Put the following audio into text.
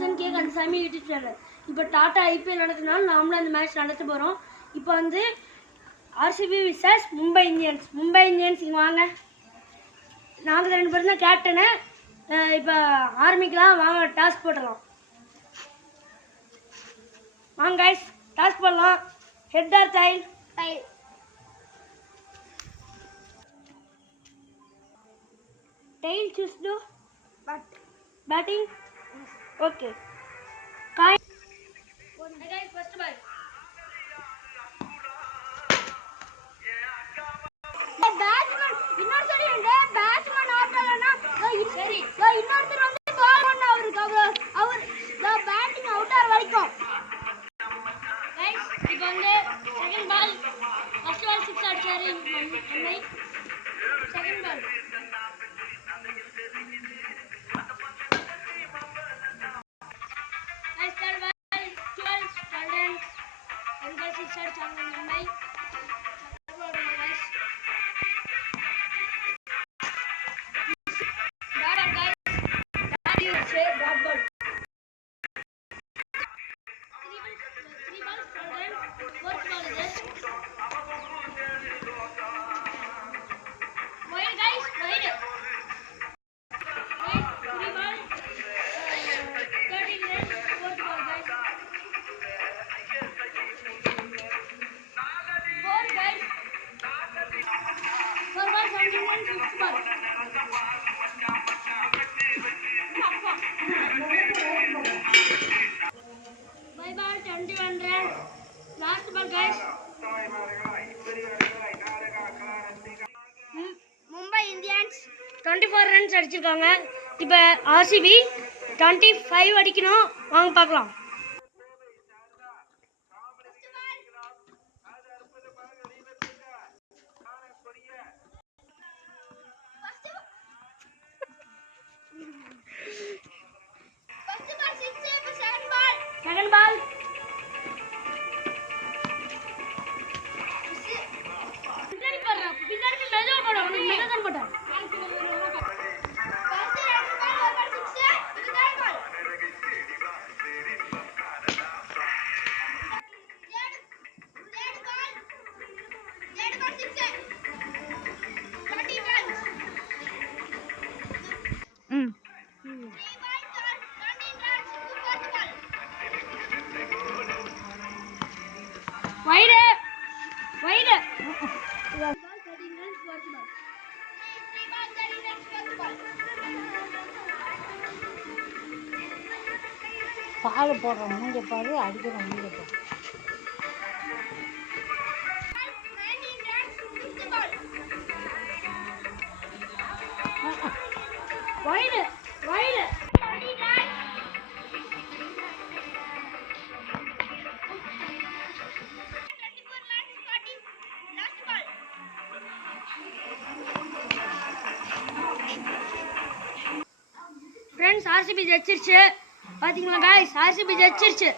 கிஷன் கே Kandasamy YouTube channel. இப்போ டாடா ஐபிஎல் நடக்கிறதுனால நாமளும் அந்த மேட்ச் நடத்த போகிறோம். இப்போ வந்து RCB versus Mumbai Indians. Mumbai Indians இங்கே வாங்க, நாங்கள் 2 பேரும் தான் கேப்டனு. இப்போ ஆரம்பிக்கலாம் வாங்க, டாஸ்க் போட்டலாம் வாங்க கைஸ், டாஸ்க் போடலாம். Head or tail? Tail. Tail choose to batting. Yes. Okay. Kai. Hey guys, first ball. Hey batsman, இன்னொரு சரி இந்த batsman ஆட்டலனா சரி இன்னொருத்தர் வந்து பால் பண்ண அவர் பேட்டிங் அவுட் ஆற வரைக்கும். Guys, இப்போ வந்து செகண்ட் பால், ஃபர்ஸ்ட் பால் 6 அடிச்சாரு என்னை. Second ball Mumbai Indians 24 runs அடிச்சிருக்காங்க. இப்போ ஆர்சிபி 25 அடிக்கணும். வாங்க பார்க்கலாம். Second ball wide. பால் போடுறோம், மூஞ்ச பாரு, அடிக்கிறோம் மூஞ்ச பாரு. ஃப்ரெண்ட்ஸ், ஆர்சிபி ஜெயிச்சிருச்சு. பாத்தீங்களா गाइस, ஆர்சிபி ஜெயிச்சிருச்சு.